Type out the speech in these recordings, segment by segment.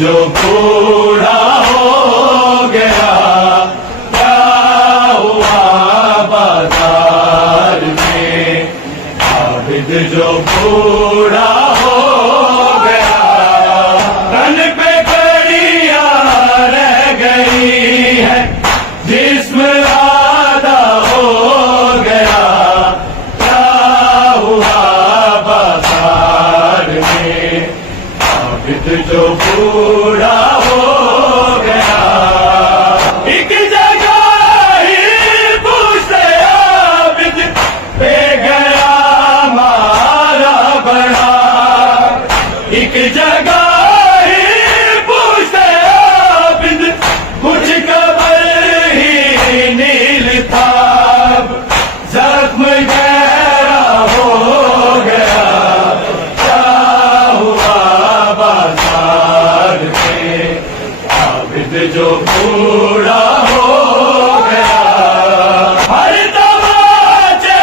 جو بوڑھا ہو گیا کیا ہوا بازار میں، عابد جو بوڑھا ہو گیا تن پہ کڑیاں رہ گئی ہے، جسم آدھا ہو گیا کیا ہوا بازار میں، عابد جو بوڑھا ہو گیا۔ ایک جگہ ہی پوچھتے عابد پہ گیا مارا بڑا، ایک جگہ ہی پوچھتے عابد کچھ قبر ہی نیل تھا، زخم گہرا ہو گیا کیا ہوا بازار میں، عابد جو بوڑھا ہو گیا۔ ہر تماچے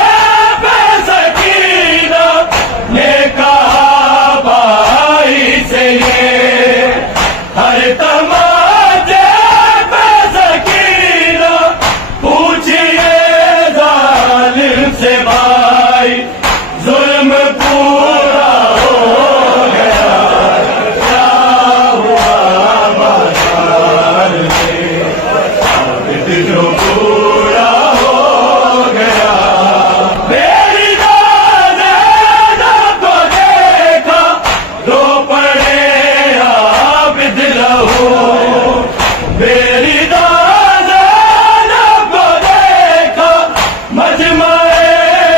پہ سکینہ نے کہا بھائی سے یہ، ہر تماچے پہ سکینہ پوچھئے ظالم سے بھائی، ظلم پورا ہو گیا کیا ہوا بازار میں، عابد جو بوڑھا ہو گیا۔ میری زینب کو دیکھا رو پڑے عابد لہو، میری زینب کو دیکھا مجمع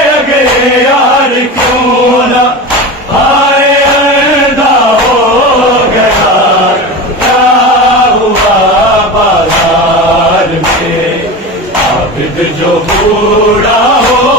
اغیار کیوں نہ ہائے اندھا ہو گیا کیا ہوا بازار میں، عابد جو بوڑھا ہو